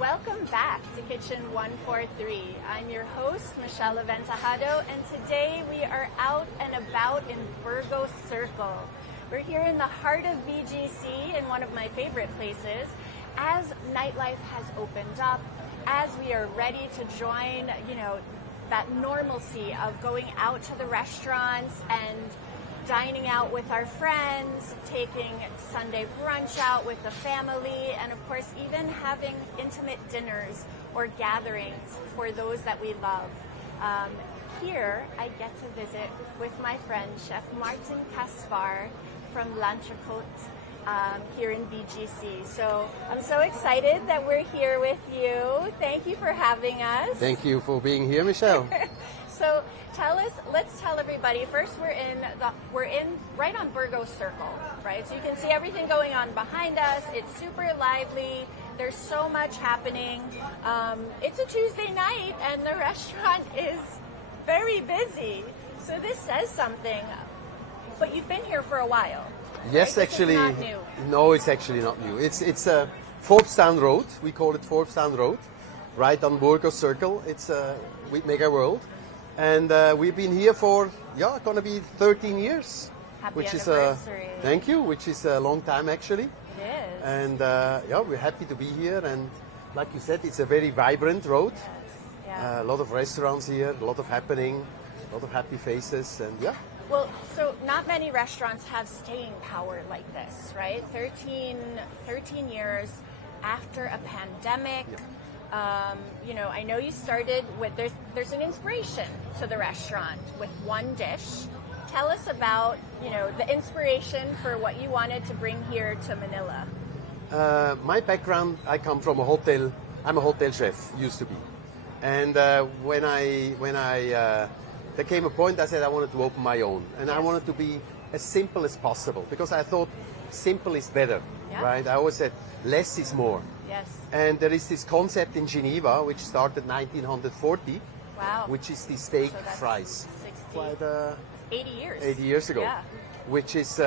Welcome back to Kitchen 143. I'm your host, Michelle Aventajado, and today we are out and about in Burgos Circle. We're here in the heart of BGC, in one of my favorite places, as nightlife has opened up, as we are ready to join, that normalcy of going out to the restaurants and dining out with our friends, taking Sunday brunch out with the family, and of course even having intimate dinners or gatherings for those that we love. Here I get to visit with my friend Chef Martin Kaspar from L'Entrecôte here in BGC. So I'm so excited that we're here with you. Thank you for having us. Thank you for being here, Michelle. So let's tell everybody, first we're in right on Burgos Circle, right? So you can see everything going on behind us. It's super lively. There's so much happening. It's a Tuesday night and the restaurant is very busy. So this says something, but you've been here for a while. Yes, right? actually. This is not new. No, it's actually not new. It's Forbestown Road. We call it Forbestown Road, right on Burgos Circle. It's with Mega World. And we've been here for, gonna be 13 years. Happy which anniversary. Thank you, which is a long time actually. It is. And we're happy to be here. And like you said, it's a very vibrant road. Yes. Yeah. A lot of restaurants here, a lot of happening, a lot of happy faces, and yeah. Well, so not many restaurants have staying power like this, right? 13 years after a pandemic. Yep. I know you started with, there's an inspiration to the restaurant with one dish. Tell us about, the inspiration for what you wanted to bring here to Manila. My background, I come from a hotel. I'm a hotel chef, used to be. And when there came a point, I said I wanted to open my own. And I wanted to be as simple as possible because I thought simple is better, right? I always said less is more. Yes. And there is this concept in Geneva, which started 1940, wow. which is the steak So that's fries. 80 years. 80 years ago. Yeah. Which is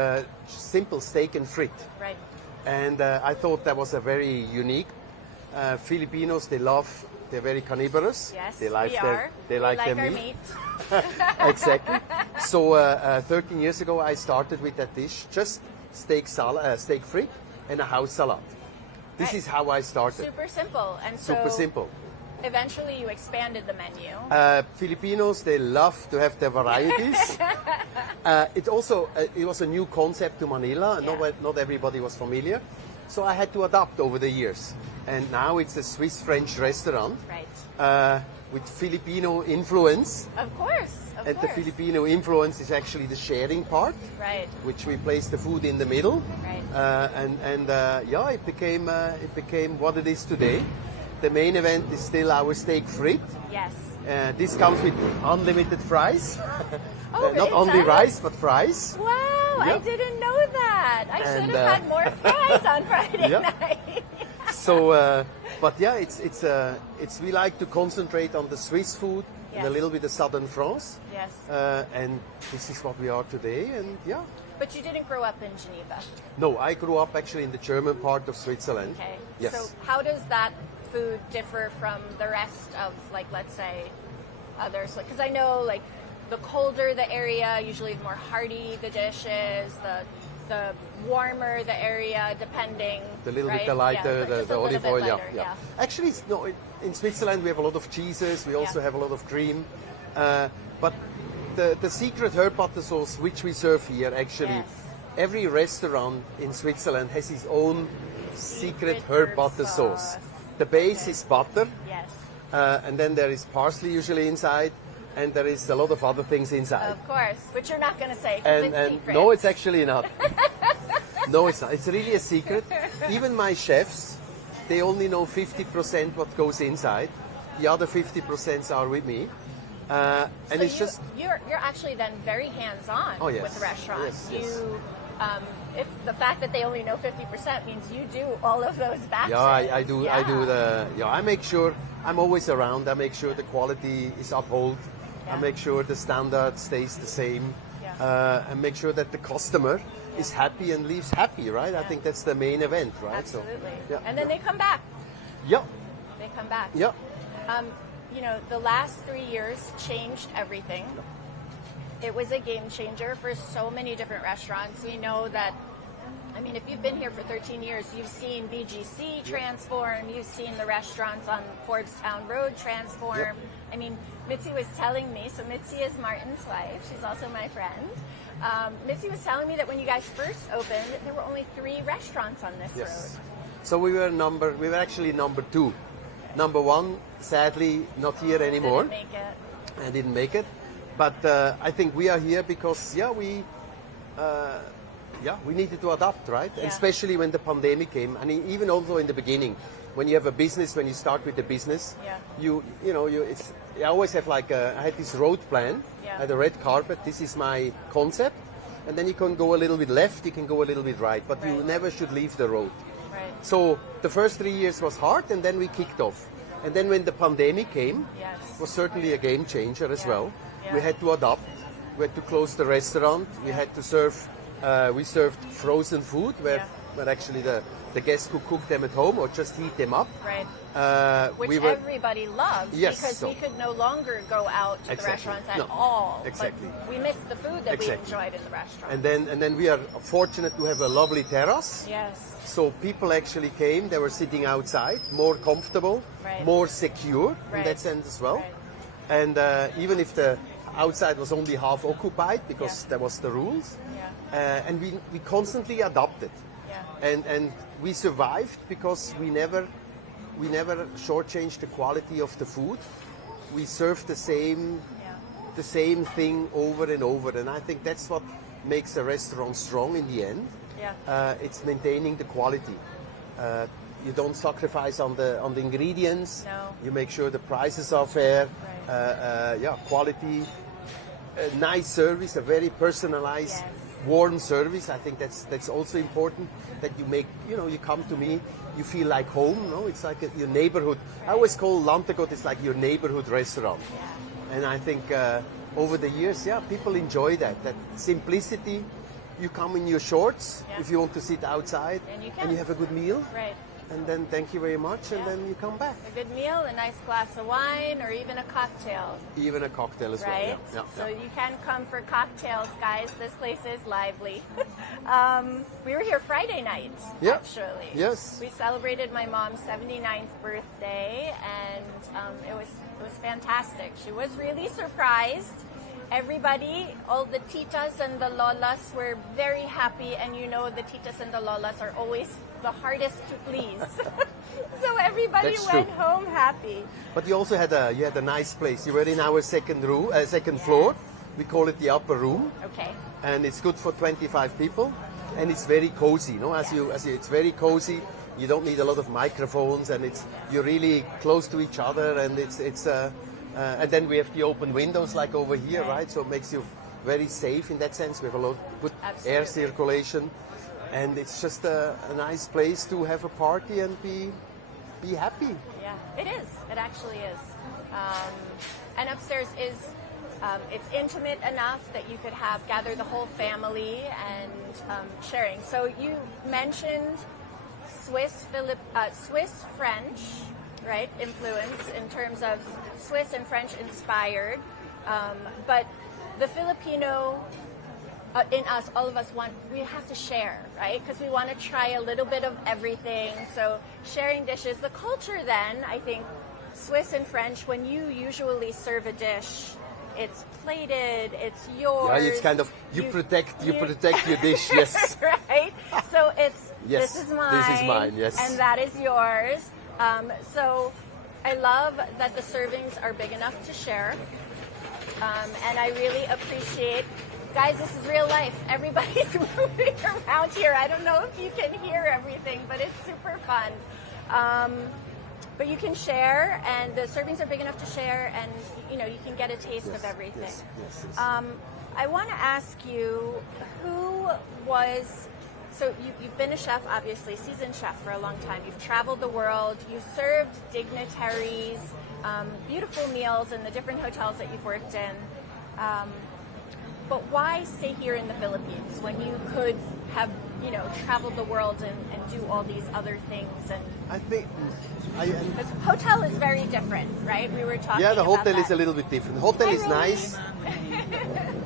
simple steak and frit. Right. And I thought that was a very unique. Filipinos, they're very carnivorous. Yes, they like we like their our meat. meat. Exactly. So 13 years ago, I started with that dish, just steak frit and a house salad. This is how I started. Super simple. And so Super simple. Eventually you expanded the menu. Filipinos, they love to have their varieties. It was a new concept to Manila. Yeah. Not everybody was familiar. So I had to adapt over the years. And now it's a Swiss-French restaurant. Right. With Filipino influence. Of course. And the Filipino influence is actually the sharing part. Right. Which we place the food in the middle. Right. It became what it is today. The main event is still our steak frit. Yes. This comes with unlimited fries. Oh, Not it only does? rice, but fries. Wow, Yep. I didn't know that. I should And, have had more fries on Friday Yep. night. So, we like to concentrate on the Swiss food and a Yes. little bit of southern France. Yes. And this is what we are today. And yeah. But you didn't grow up in Geneva. No, I grew up actually in the German part of Switzerland. Okay. Yes. So how does that food differ from the rest of, let's say, others? Because I know, the colder the area, usually the more hearty the dish is, the warmer the area, depending. The little right? bit lighter, just the a olive little oil, bit lighter, yeah. Actually, in Switzerland we have a lot of cheeses. We also have a lot of cream. But the secret herb butter sauce, which we serve here, actually, every restaurant in Switzerland has its own secret herb butter sauce. The base is butter. Yes. And then there is parsley usually inside. And there is a lot of other things inside. Of course, which you're not going to say because it's secret. No, it's actually not. No, it's not. It's really a secret. Even my chefs, they only know 50% what goes inside. The other 50% are with me. And so it's just... You're actually then very hands-on with the restaurant. Yes, if the fact that they only know 50% means you do all of those batches. Yeah, I do. I make sure I'm always around. I make sure the quality is upheld. I make sure the standard stays the same. And make sure that the customer is happy and leaves happy, right? I think that's the main event, right? Absolutely. So, and then they come back. Yeah. They come back. Yeah. You know, the last 3 years changed everything. It was a game changer for so many different restaurants. We know that, I mean, if you've been here for 13 years, you've seen BGC transform, you've seen the restaurants on Forbestown Road transform. Yep. I mean, Mitzi was telling me, so Mitzi is Martin's wife, she's also my friend. Mitzi was telling me that when you guys first opened, there were only 3 restaurants on this road. So we were actually number 2. Number 1, sadly, not here anymore. Didn't make it. I didn't make it. But I think we are here because, we needed to adapt, right? Yeah. And especially when the pandemic came, and even also in the beginning, when you have a business, when you start with the business, I always have I had this road plan, I had a red carpet, this is my concept, and then you can go a little bit left, you can go a little bit right, but you never should leave the road. Right. So the first 3 years was hard, and then we kicked off. And then when the pandemic came, it was certainly a game changer as well. Yeah. We had to adapt. We had to close the restaurant. We had to serve. We served frozen food, where actually the guests could cook them at home or just heat them up. Right. Which everybody loves, because we could no longer go out to the restaurants at all. Exactly. But we missed the food that we enjoyed in the restaurant. And then we are fortunate to have a lovely terrace. Yes. So people actually came. They were sitting outside, more comfortable, more secure in that sense as well. Right. And even if the outside was only half occupied, because that was the rules, and we constantly adapted, and we survived because we never shortchanged the quality of the food. We served the same thing over and over, and I think that's what makes a restaurant strong in the end. It's maintaining the quality. You don't sacrifice on the ingredients. No. You make sure the prices are fair. Right. Quality, nice service, a very personalized, warm service. I think that's also important. That you make, you come to me, you feel like home. No, it's like your neighborhood. I always call L'Entrecôte, it's like your neighborhood restaurant. And I think over the years, people enjoy that simplicity. You come in your shorts if you want to sit outside, and you have a good meal. Right. And then thank you very much, and then you come back. A good meal, a nice glass of wine, or even a cocktail. Even a cocktail as right? well. So you can come for cocktails, guys. This place is lively. We were here Friday night, actually. Yes. We celebrated my mom's 79th birthday, and it was fantastic. She was really surprised. Everybody, all the titas and the lolas were very happy, and the titas and the lolas are always the hardest to please. So everybody went home happy. But you also had a nice place. You were in our second floor. We call it the upper room. Okay. And it's good for 25 people, and it's very cozy. It's very cozy. You don't need a lot of microphones, and you're really close to each other, and and then we have the open windows like over here, right? So it makes you very safe in that sense. We have a lot of good air circulation, and it's just a nice place to have a party and be happy. Yeah, it is. It actually is. And upstairs is it's intimate enough that you could gather the whole family and sharing. So you mentioned Swiss French. Right, influence in terms of Swiss and French inspired, but the Filipino in us, all of us we have to share, right? Because we want to try a little bit of everything. So sharing dishes, the culture then, I think, Swiss and French, when you usually serve a dish, it's plated, it's yours. Yeah, it's kind of you protect your dish, yes. Right. So it's this is mine, yes, and that is yours. So I love that the servings are big enough to share, and I really appreciate, guys, this is real life. Everybody's moving around here. I don't know if you can hear everything, but it's super fun. But you can share, and the servings are big enough to share, and you can get a taste of everything. Yes. I want to ask you, so you've been a chef, obviously, seasoned chef for a long time. You've traveled the world. You served dignitaries, beautiful meals in the different hotels that you've worked in. But why stay here in the Philippines when you could have you know, travel the world and do all these other things? And I think because hotel is very different, right? We were talking. yeah, the about hotel that. is a little bit different. The hotel is nice.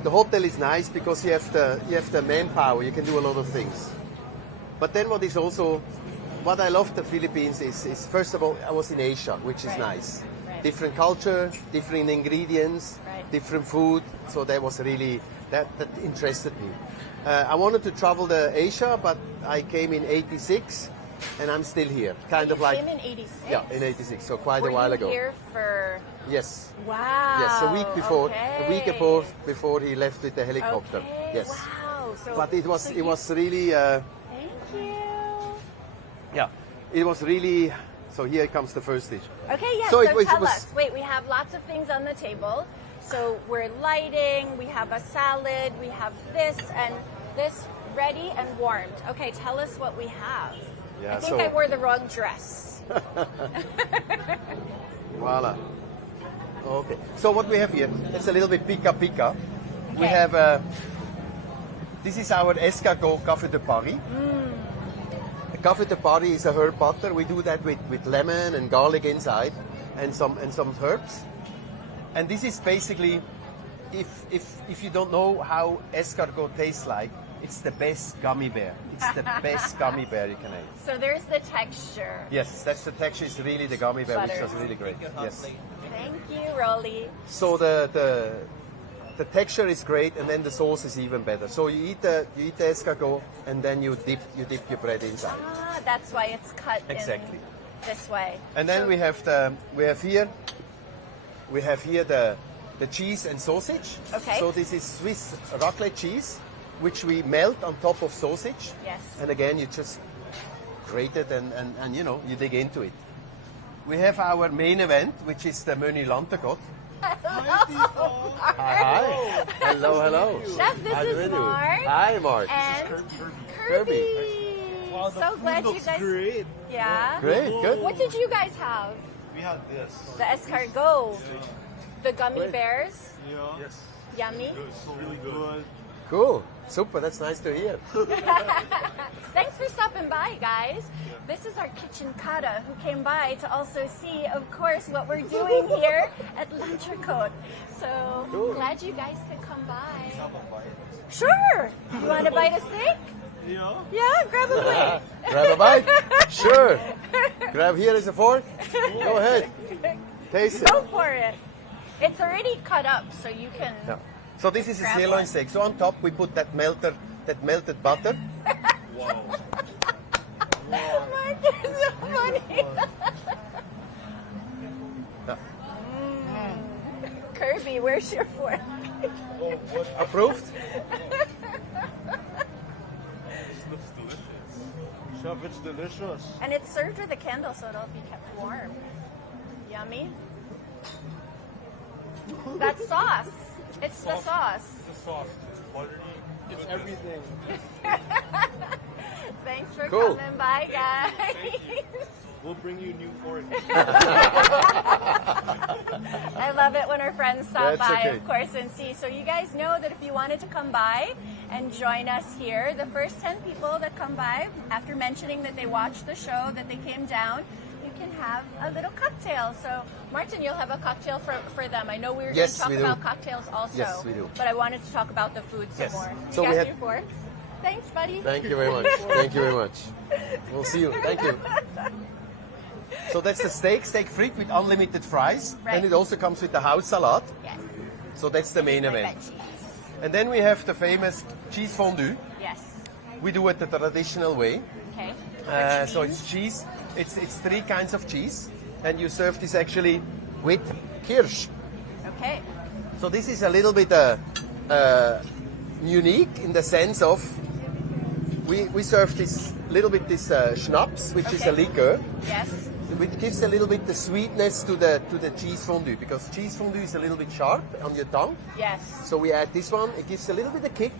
The hotel is nice because you have the manpower. You can do a lot of things. But then what I love the Philippines is first of all I was in Asia, which is Right. nice. Right. Different culture, different ingredients, Right. different food. So that was really that interested me. I wanted to travel to Asia, but I came in '86, and I'm still here. Kind of like came in '86. yeah, in '86, so quite Were a while you ago. here for? Yes. Wow. Yes, a week before, Okay. before he left with the helicopter. Okay. Yes, Wow. So, but it was so it you- was really Thank you. yeah, it was really. So here comes the first dish. Okay, yeah, So so, it was- tell was- us. Wait, we have lots of things on the table. So we're lighting, we have a salad, we have this and this ready and warmed. Okay, tell us what we have. Yeah, I think so- I wore the wrong dress. Voila. Okay. So what we have here, it's a little bit pica pica. We Okay. have this is our escargot café de Paris. The café de Paris is a herb butter. We do that with lemon and garlic inside, and some herbs. And this is basically, if you don't know how escargot tastes like, it's the best gummy bear. It's the best gummy bear you can eat. So there's the texture. Yes, that's the texture. Is really the gummy bear, which Butter. is really great. Yes. Thank you, Rolly. So the texture is great, and then the sauce is even better. So you eat the escargot, and then you dip your bread inside. Ah, that's why it's cut Exactly. in this way. And then So- we have here the cheese and sausage. Okay. So this is Swiss raclette cheese, which we melt on top of sausage. Yes. And again, you just grate it and you know, you dig into it. We have our main event, which is the menu L'Entrecôte. Hi. Hello, hello. Chef, this How do is you do? Mark. Hi, Mark. And Kirby. Wow, the so food glad you looks guys. great. Yeah. Great, good. What did you guys have? We had this. The escargot, the gummy Great. bears. Yeah. Yes. Yummy. It's really good. Cool. Super, that's nice to hear. Thanks for stopping by, guys. This is our kitchen kata who came by to also see, of course, what we're doing here at L'Entrecôte. So Cool. glad you guys could come by. Sure. You want to bite a steak? Yeah. Yeah, grab a plate. Grab a bite? Sure. Grab here is a fork. Go ahead. Taste it. Go for it. It's already cut up, so you can. Yeah. So this is a Grab sirloin one. steak. So on top we put that melted butter. Wow. Mark, you're so funny. Yeah. Kirby, where's your fork? Oh, what? Approved? This looks delicious. Chef, it's delicious. And it's served with a candle, so it'll be kept warm. Yummy. That sauce. It's the sauce. The sauce. It's buttery. It's everything. Thanks for Cool. coming by, guys. We'll bring you new fork. I love it when our friends stop That's by, okay. of course, and see. So you guys know that if you wanted to come by and join us here, the first 10 people that come by, after mentioning that they watched the show, that they came down, you can have a little cocktail. So, Martin, you'll have a cocktail for them. I know we were Yes, going we to do. talk about cocktails also. Yes, we do. But I wanted to talk about the food some Yes. more. So you we got had- your forks? Thanks, buddy. Thank you very much. Thank you very much. We'll see you. Thank you. So that's the steak frite with unlimited fries. Right. And it also comes with the house salad. Yes. So that's the main My event. veggies. And then we have the famous cheese fondue. Yes. We do it the traditional way. Okay. So it's cheese. It's 3 kinds of cheese. And you serve this actually with kirsch. Okay. So this is a little bit unique in the sense of we serve this little bit this schnapps, which is a Okay. liquor, Yes. which gives a little bit the sweetness to the cheese fondue, because cheese fondue is a little bit sharp on your tongue. Yes. So we add this one. It gives a little bit of kick,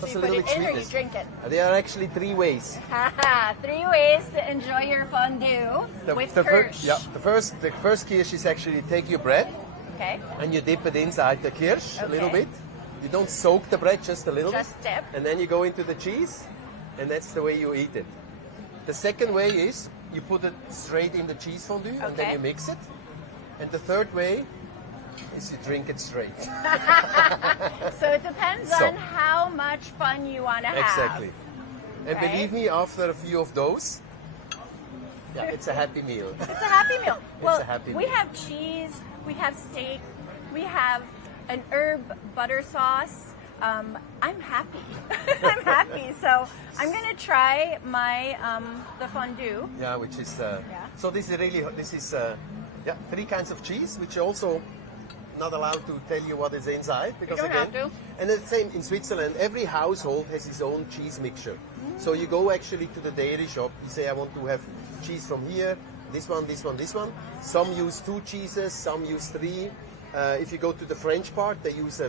So just you a put little it bit in or you sweetness. drink it? There are actually 3 ways. Haha, 3 ways to enjoy your fondue with kirsch. The first kirsch is actually take your bread Okay. and you dip it inside the kirsch a little Okay. bit. You don't soak the bread, just a little Just bit. dip. And then you go into the cheese and that's the way you eat it. The second way is you put it straight in the cheese fondue and then Okay. you mix it. And the third way is you drink it straight. So it depends So. on how much fun you want to have. Exactly. And Right? believe me, after a few of those, yeah, it's a happy meal. It's a happy meal. Well, a happy we meal. have cheese, we have steak, we have an herb butter sauce. I'm happy. I'm happy. So I'm gonna try my the fondue. Yeah, which is Yeah. so. This is yeah, 3 kinds of cheese, which also not allowed to tell you what is inside because don't again, have to. and the same in Switzerland. Every household has its own cheese mixture. So you go actually to the dairy shop. You say, I want to have cheese from here. This one, this one, this one. Some use 2 cheeses. Some use 3. If you go to the French part, they use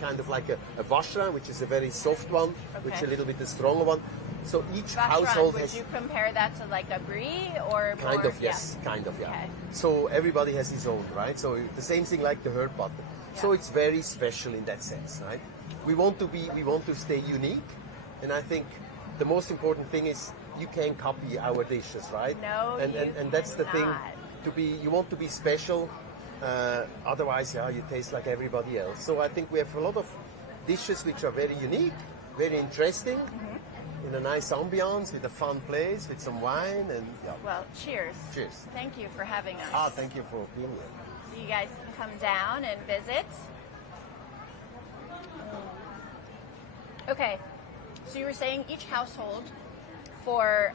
kind of like a vacherin, which is a very soft one, which is Okay. a little bit the stronger one. So each Vacherin, household would has you compare that to like a brie or kind more? of, yes, kind of, yeah. Okay. So everybody has his own, right? So the same thing like the herb butter. So Yeah. it's very special in that sense, right? We want to stay unique, and I think the most important thing is you can copy our dishes, right? No, and that's the thing. cannot. You want to be special. Otherwise, yeah, you taste like everybody else. So I think we have a lot of dishes which are very unique, very interesting, in a nice ambiance, with a fun place, with some wine, and yeah. Well, cheers. Cheers. Thank you for having us. Thank you for being here. So you guys can come down and visit. Okay, so you were saying each household for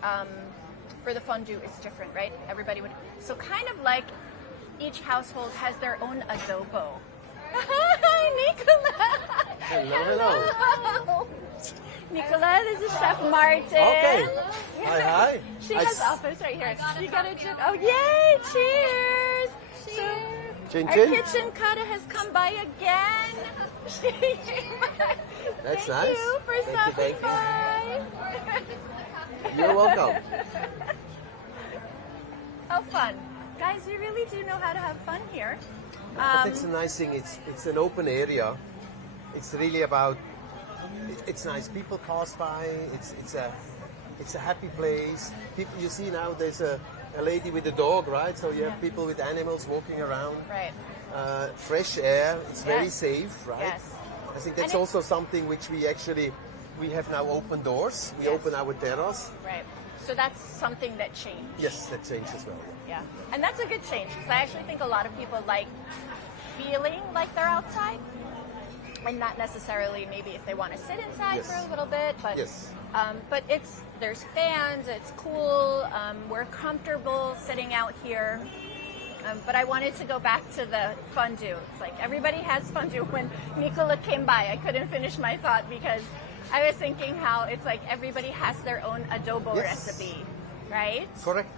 the fondue is different, right? Everybody would. So kind of like each household has their own adobo. Hi, Nicola. Hello, hello. Nicola, this is Chef Martin. Okay. Hi, hi. She I has s- office right here. You got a chip. Oh, yay! Cheers! Chin Our chin. kitchen kata has come by again. That's Thank nice. you for Thank you, stopping thank by. You're welcome. How fun. Guys, we really do know how to have fun here. But that's a nice thing. It's an open area. It's really about. It's nice. People pass by. It's a happy place. People, you see now there's a lady with a dog, right? So you have people with animals walking around. Right. Fresh air. It's very Yes. safe, right? Yes. I think that's And also something which we have now open doors. We Yes. open our terrace. Right. So that's something that changed. Yes, that changed as well. Yeah. Yeah. And that's a good change because I actually think a lot of people like feeling like they're outside and not necessarily maybe if they want to sit inside Yes. for a little bit, but Yes. but there's fans, it's cool, we're comfortable sitting out here. But I wanted to go back to the fondue. It's like everybody has fondue. When Nicola came by, I couldn't finish my thought because I was thinking how it's like everybody has their own adobo Yes. recipe, right? Correct.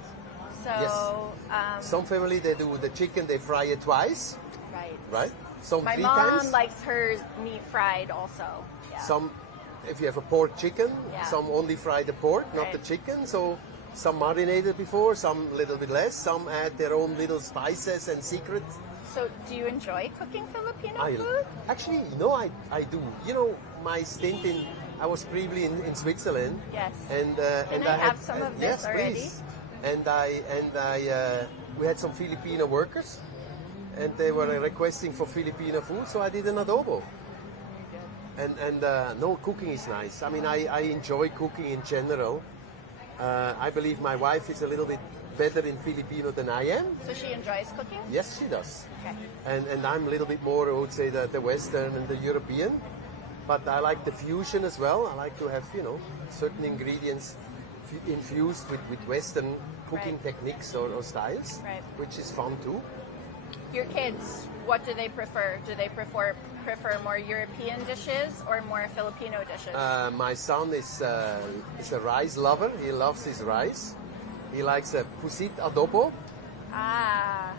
So, Some family they do the chicken, they fry it twice, right. right? Some My 3 mom times. likes hers meat fried also. Yeah. Some, if you have a pork chicken, Yeah. some only fry the pork, not Right. the chicken. So some marinated before, some a little bit less. Some add their own little spices and secrets. So, do you enjoy cooking Filipino food? Actually, I do. You know, my stint I was briefly in Switzerland. Yes. And Can I have some of this yes, already? please. And we had some Filipino workers, and they were requesting for Filipino food, so I did an adobo. And no, cooking is nice. I mean, I enjoy cooking in general. I believe my wife is a little bit better in Filipino than I am. So she enjoys cooking? Yes, she does. Okay. And I'm a little bit more, I would say, the Western and the European. But I like the fusion as well. I like to have, certain ingredients infused with Western cooking Right. techniques or styles, Right. which is fun too. Your kids, what do they prefer? Do they prefer more European dishes or more Filipino dishes? My son is a rice lover. He loves his rice. He likes a pusit adobo,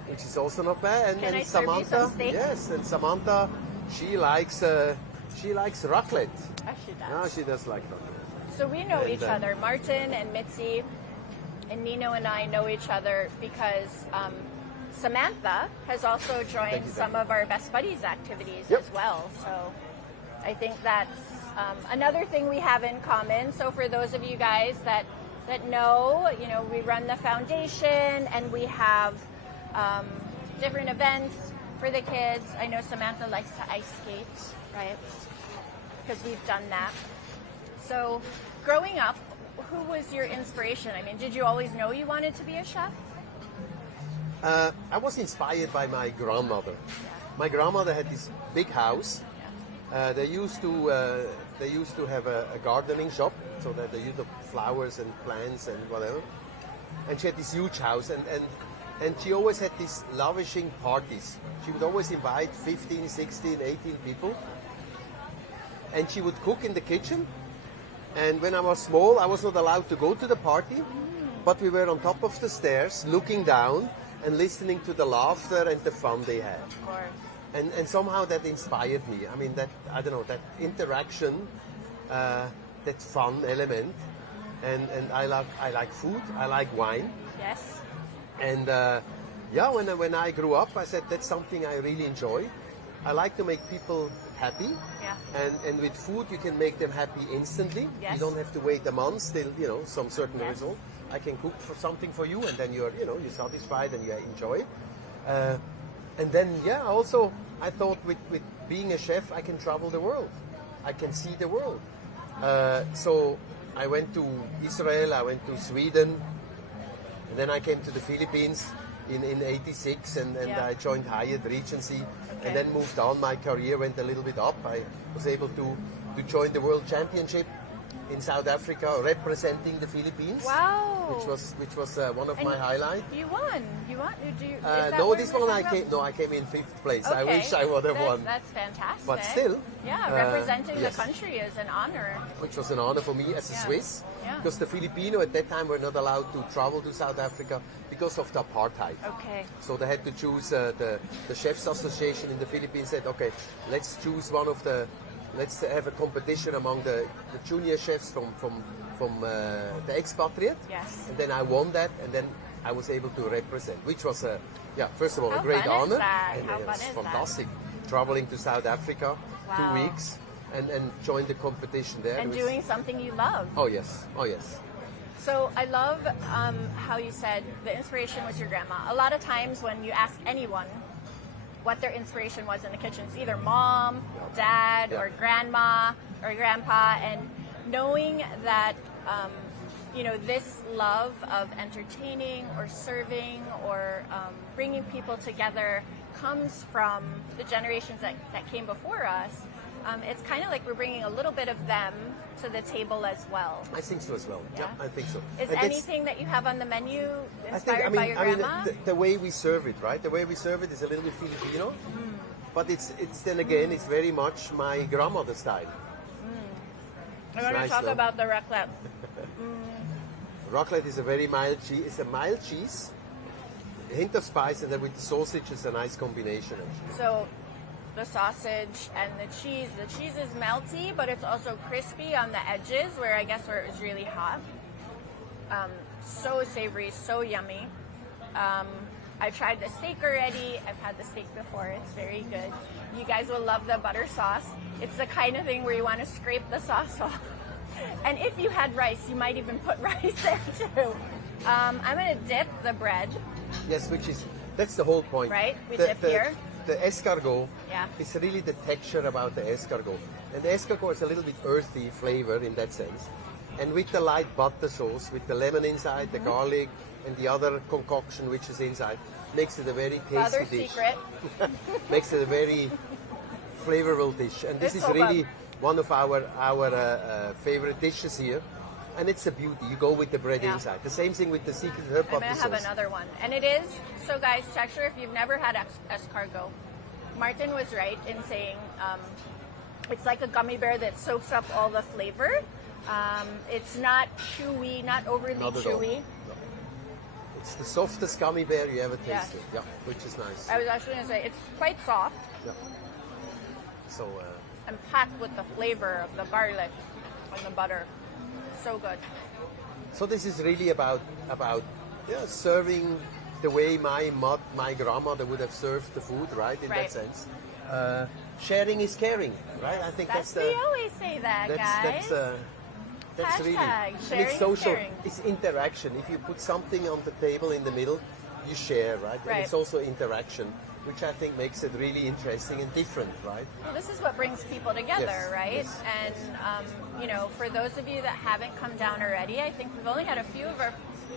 which is also not bad. And, Can I and serve you Samantha, some steak? yes, and Samantha, she likes raclette. Oh, she does. No, she does like raclette. So we know And, each other. Martin and Mitzi and Nino and I know each other because Samantha has also joined you, some of our Best Buddies activities Yep. as well. So I think that's another thing we have in common. So for those of you guys that know, we run the foundation and we have different events for the kids. I know Samantha likes to ice skate, right? Because we've done that. So growing up, who was your inspiration? I mean, did you always know you wanted to be a chef? I was inspired by my grandmother. My grandmother had this big house. They used to have a gardening shop, so that they used the flowers and plants and whatever. And she had this huge house, and she always had these lavishing parties. She would always invite 15, 16, 18 people. And she would cook in the kitchen. And when I was small, I was not allowed to go to the party, but we were on top of the stairs, looking down and listening to the laughter and the fun they had. Of course. And somehow that inspired me. I mean, that interaction, that fun element. And I like food. I like wine. Yes. And when I grew up, I said that's something I really enjoy. I like to make people happy. Yeah. And with food, you can make them happy instantly. Yes. You don't have to wait a month till some certain result. I can cook something for you, and then you're satisfied and you enjoy it. And then also I thought with being a chef, I can travel the world. I can see the world. So I went to Israel, I went to Sweden, and then I came to the Philippines in '86, and I joined Hyatt Regency, and then moved on. My career went a little bit up. I was able to join the World Championship in South Africa, representing the Philippines. Wow! Which was one of my highlights. You won. You won. No, this one I came in 5th place. Okay. I wish I would have won. That's fantastic. But still, representing yes. the country is an honor. Which was an honor for me as a Swiss, because the Filipino at that time were not allowed to travel to South Africa because of the apartheid. Okay. So they had to choose the Chefs Association in the Philippines said, okay, let's choose let's have a competition among the junior chefs from the expatriate. Yes. And then I won that, and then I was able to represent, which was first of all, How a great fun is honor. that? And How it fun was is fantastic. Traveling to South Africa, Wow. 2 weeks, and join the competition there. And It was- doing something you love. Oh yes. So I love how you said the inspiration was your grandma. A lot of times when you ask anyone what their inspiration was in the kitchen, it's either mom, dad, or grandma or grandpa, and knowing that this love of entertaining or serving or bringing people together comes from the generations that came before us. It's kind of like we're bringing a little bit of them to the table as well. I think so as well. Yeah, I think so. Is And anything that you have on the menu inspired by your grandma? The way we serve it, right? The way we serve it is a little bit Filipino, but it's then again, it's very much my grandmother's style. I want to talk about the raclette. Raclette is a very mild cheese. It's a mild cheese, a hint of spice, and then with the sausage, it's a nice combination. Actually. So the sausage and the cheese. The cheese is melty, but it's also crispy on the edges, where it was really hot. So savory, so yummy. I tried the steak already. I've had the steak before. It's very good. You guys will love the butter sauce. It's the kind of thing where you want to scrape the sauce off. And if you had rice, you might even put rice there too. I'm going to dip the bread. Yes, that's the whole point. Right? We dip here. The escargot, Yeah. it's really the texture about the escargot. And the escargot is a little bit earthy flavor in that sense. And with the light butter sauce, with the lemon inside, the garlic, and the other concoction which is inside, makes it a very tasty Other dish. secret. Makes it a very flavorful dish. And this It's is so really good. one of our favorite dishes here. And it's a beauty. You go with the bread Yeah. inside. The same thing with the secret herb I'm butter going to have sauce. another one. And it is, so guys, texture, if you've never had escargot, Martin was right in saying it's like a gummy bear that soaks up all the flavor. It's not chewy, not overly Not at all. chewy. No. It's the softest gummy bear you ever Yes. tasted. Yeah, which is nice. I was actually going to say, it's quite soft Yeah. So, and packed with the flavor of the garlic and the butter. So good. so this is really about serving the way my grandmother would have served the food, right? In Right. that sense, sharing is caring, right? I think that's we always say that, guys. That's Hashtag really. And sharing it's is social. caring. It's interaction. If you put something on the table in the middle, you share, right? Right. And it's also interaction, which I think makes it really interesting and different, right? Well, this is what brings people together, Yes, right? yes, And, for those of you that haven't come down already, I think we've only had a few of our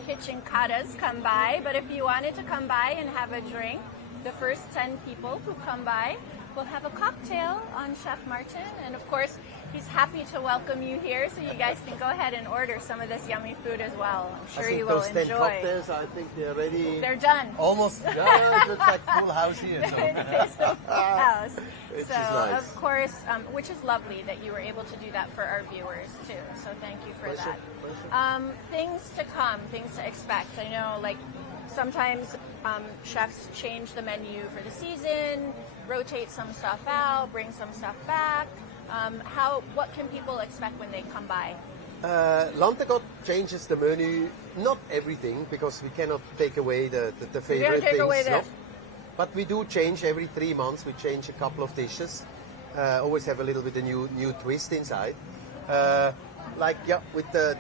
kitchen katas come by, but if you wanted to come by and have a drink, the first 10 people who come by will have a cocktail on Chef Martin. And of course, he's happy to welcome you here, so you guys can go ahead and order some of this yummy food as well. I'm sure you will those 10 enjoy. cocktails, I think they're ready. They're done. Almost. Yeah, it looks like full house here. So. It's a full house. Which So, is nice. of course, which is lovely that you were able to do that for our viewers too. So thank you for Pleasure, that. Things to come, things to expect. I know, like, sometimes chefs change the menu for the season, rotate some stuff out, bring some stuff back. What can people expect when they come by? L'Entrecôte changes the menu, not everything, because we cannot take away the favorite take things. away no. this. But we do change every 3 months. We change a couple of dishes. Always have a little bit of new twist inside.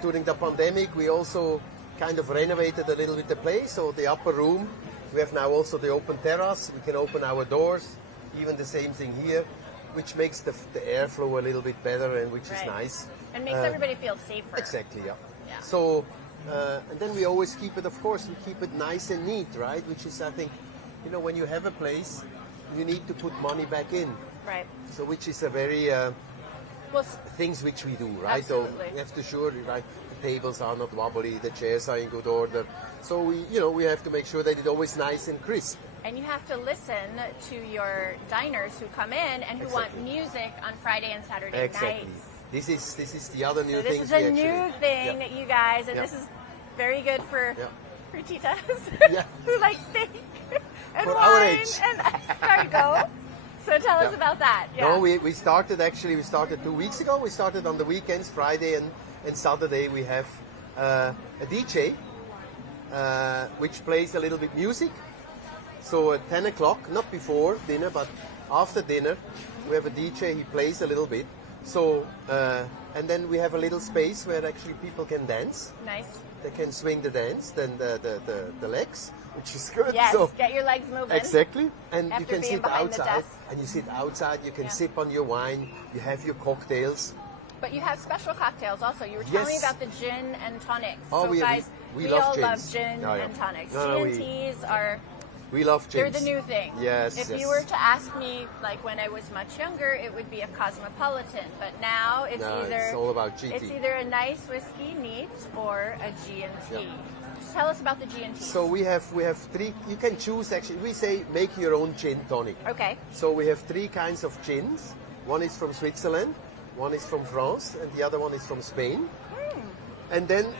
During the pandemic, we also kind of renovated a little bit the place. So the upper room, we have now also the open terrace. We can open our doors. Even the same thing here, which makes the airflow a little bit better, and which is Right. nice. And makes everybody feel safer. Exactly, yeah. Yeah. So, and then we always keep it, of course, we keep it nice and neat, right? Which is, I think, when you have a place, you need to put money back in. Right. So, which is a very, things which we do, right? Absolutely. So, we have to sure, right, the tables are not wobbly, the chairs are in good order. So, we have to make sure that it's always nice and crisp. And you have to listen to your diners who come in and who want music on Friday and Saturday Exactly. nights. This is the other new So thing. this is a new thing that you guys, and Yeah. this is very good for titas Yeah. who like steak and For our wine age. and escargot. So tell us Yeah. about that. Yeah. No, we started 2 weeks ago. We started on the weekends, Friday and Saturday. We have a DJ which plays a little bit music. So at 10 o'clock, not before dinner, but after dinner, we have a DJ. He plays a little bit. So and then we have a little space where actually people can dance. Nice. They can swing the dance, then the legs, which is good. Yes, So, get your legs moving. exactly. And After you can being sit behind the outside. desk. And you sit outside, you can Yeah. sip on your wine, you have your cocktails. But you have special cocktails also. You were telling me Yes. about the gin and tonics. Oh, so we guys, love all gins. love gin Oh, yeah. and tonics. No, G&Ts are... We love They're gins. the new thing. Yes, If yes. you were to ask me, like when I was much younger, it would be a cosmopolitan. But now it's No, either it's all about GT. It's either a nice whiskey neat or a G&T. Yeah. Tell us about the G&T. So we have 3. You can choose actually. We say make your own gin tonic. Okay. So we have 3 kinds of gins. One is from Switzerland, one is from France, and the other one is from Spain. And then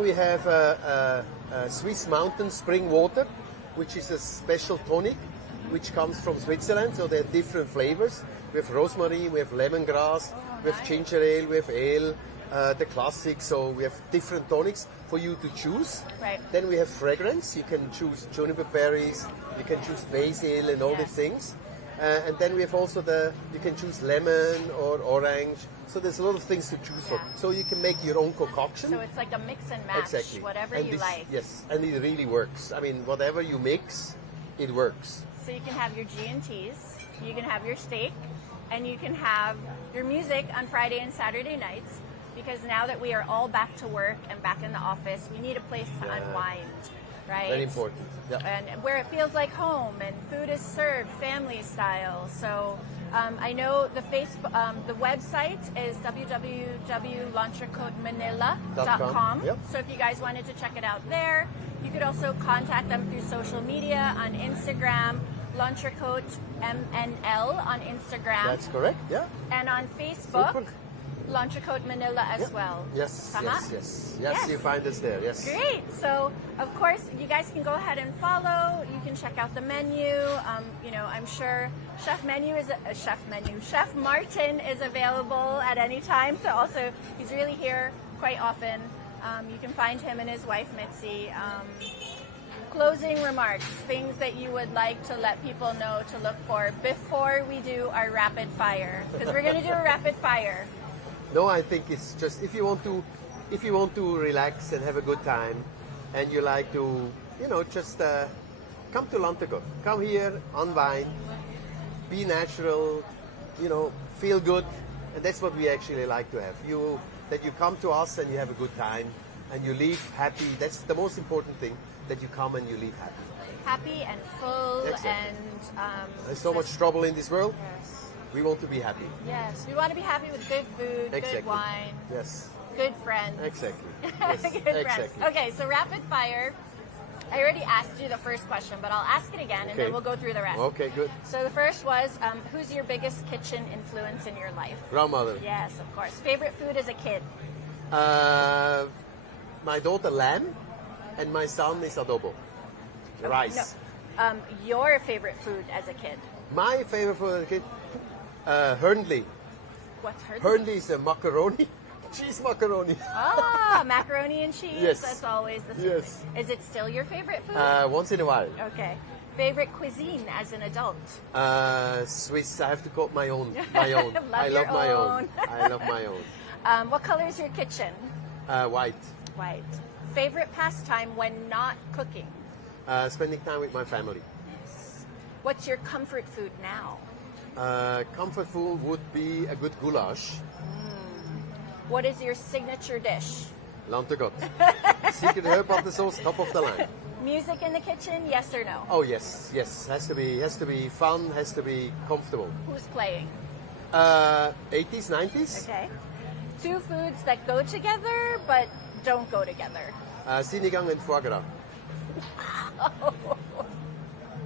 we have a Swiss mountain spring water, which is a special tonic, which comes from Switzerland. So there are different flavors. We have rosemary, we have lemongrass, we have ginger ale, we have ale, the classic. So we have different tonics for you to choose. Right. Then we have fragrance. You can choose juniper berries, you can choose basil and all Yes. these things. And then we have also you can choose lemon or orange. So there's a lot of things to choose from. Yeah. So you can make your own concoction. So it's like a mix and match, Exactly. whatever And you this- like. Yes, and it really works. I mean, whatever you mix, it works. So you can have your G&Ts, you can have your steak, and you can have your music on Friday and Saturday nights. Because now that we are all back to work and back in the office, we need a place to unwind, right? Very important. Yeah. And where it feels like home, and food is served family style. So I know the website is www.l'entrecôtemanila.com. Yep. So if you guys wanted to check it out there, you could also contact them through social media on Instagram, L'Entrecôte MNL on Instagram, That's correct. Yeah. and on Facebook, Super. L'Entrecôte Manila as Yeah. well. Yes. Tama? Yes. Yes. You find us there. Yes. Great. So, of course, you guys can go ahead and follow. You can check out the menu. I'm sure Chef Martin is available at any time. So, also, he's really here quite often. You can find him and his wife Mitzi. closing remarks, things that you would like to let people know to look for before we do our rapid fire, because we're going to do a rapid fire. No, I think it's just if you want to relax and have a good time, and you like to, just come to L'Entrecôte. Come here, unwind, be natural, feel good, and that's what we actually like to have. That you come to us and you have a good time, and you leave happy. That's the most important thing. That you come and you leave happy. Happy and full. Exactly. And there's so much trouble in this world. Yes. We want to be happy. Yes, we want to be happy with good food, Exactly. good wine, Yes. good friends. Exactly. Yes. Good Exactly. friends. Okay, so rapid fire. I already asked you the first question, but I'll ask it again, and Okay. then we'll go through the rest. Okay, good. So the first was, who's your biggest kitchen influence in your life? Grandmother. Yes, of course. Favorite food as a kid? My daughter lamb, and my son is adobo. Rice. No. Your favorite food as a kid? My favorite food as a kid, Hernley. What's hers? Hernley is a macaroni, cheese macaroni. Ah, macaroni and cheese. Yes. That's always the Yes. Is it still your favorite food? Once in a while. Okay. Favorite cuisine as an adult? Swiss. I have to cook my own. My own. I Love your love my own. own. I love my own. What color is your kitchen? White. White. Favorite pastime when not cooking? Spending time with my family. What's your comfort food now? Comfort food would be a good goulash. What is your signature dish? L'Entrecôte. Secret herb butter sauce, top of the line. Music in the kitchen, yes or no? Oh yes, yes. Has to be fun. Has to be comfortable. Who's playing? 80s, 90s. Okay. Two foods that go together but don't go together. Sinigang and foie gras.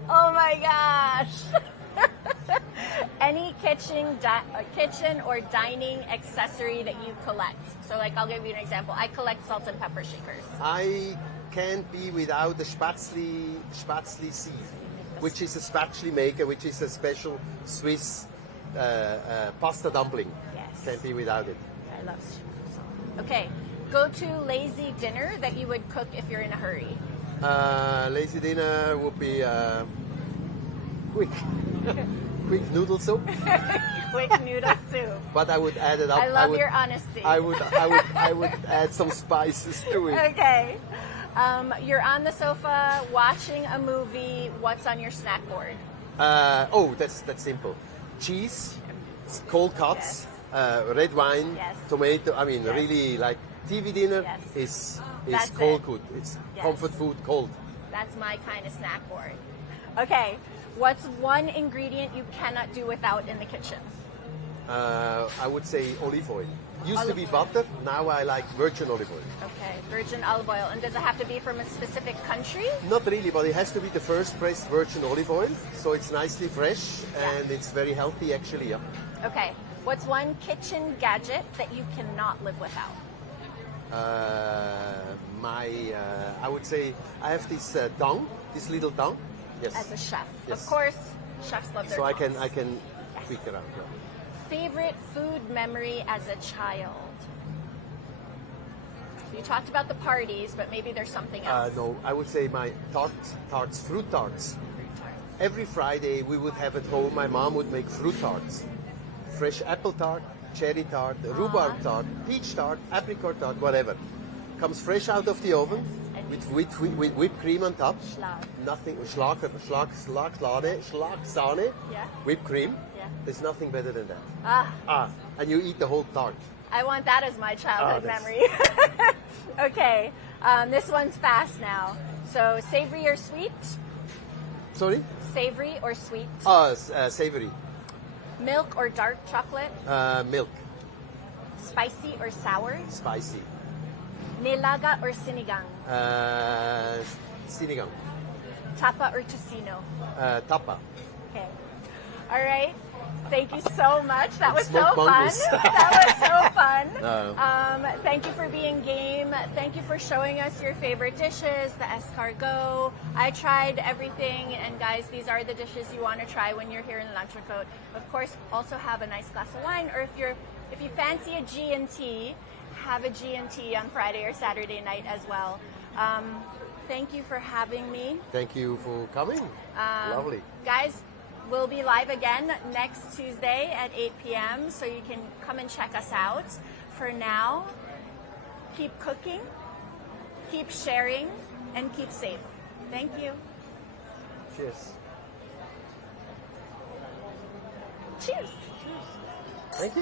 Oh my gosh! Any kitchen or dining accessory that you collect? So, like, I'll give you an example. I collect salt and pepper shakers. I can't be without the Spätzli sieve, which is a spatchli maker, which is a special Swiss pasta dumpling. Yes. Can't be without it. I love salt. Okay. Go to lazy dinner that you would cook if you're in a hurry. Lazy dinner would be quick noodle soup. Quick noodle soup. But I would add it up. I love your honesty. I would add some spices to it. Okay. You're on the sofa watching a movie. What's on your snack board? That's simple. Cheese, cold cuts, red wine, Yes. tomato. I mean, Yes. really like TV dinner Yes. is That's cold it. food. It's Yes. comfort food, cold. That's my kind of snack board. Okay. What's one ingredient you cannot do without in the kitchen? I would say olive oil. Used to Olive be oil. butter. Now I like virgin olive oil. Okay. Virgin olive oil. And does it have to be from a specific country? Not really, but it has to be the first pressed virgin olive oil, so it's nicely fresh Yeah. and it's very healthy actually. Yeah. Okay. What's one kitchen gadget that you cannot live without? I would say I have this tongue, this little tongue. Yes. As a chef. Yes. Of course, chefs love their So I tongues. can Yes. tweak it out. Yeah. Favorite food memory as a child? You talked about the parties, but maybe there's something else. No, I would say my fruit tarts. Every Friday we would have at home, my mom would make fruit tarts. Fresh apple tart, cherry tart, rhubarb tart, peach tart, apricot tart, whatever. Comes fresh out of the oven with whipped cream on top. Schlag. Nothing, Schlagsahne, Yeah. whipped cream. Yeah. There's nothing better than that. Ah, And you eat the whole tart. I want that as my childhood that's- memory. Okay, this one's fast now. So savory or sweet? Sorry? Savory or sweet? Savory. Milk or dark chocolate? Milk. Spicy or sour? Spicy. Nilaga or sinigang? Sinigang. Tapa or tocino? Tapa. Okay. All right. Thank you so much. That was so Smoked fun. mongoose. That was so fun. No. Thank you for being game. Thank you for showing us your favorite dishes, the escargot. I tried everything, and guys, these are the dishes you want to try when you're here in L'Entrecôte. Of course, also have a nice glass of wine, or if you fancy a G&T, have a G&T on Friday or Saturday night as well. Thank you for having me. Thank you for coming. Lovely. Guys, we'll be live again next Tuesday at 8 p.m. so you can come and check us out. For now, keep cooking, keep sharing, and keep safe. Thank you. Cheers. Cheers. Thank you.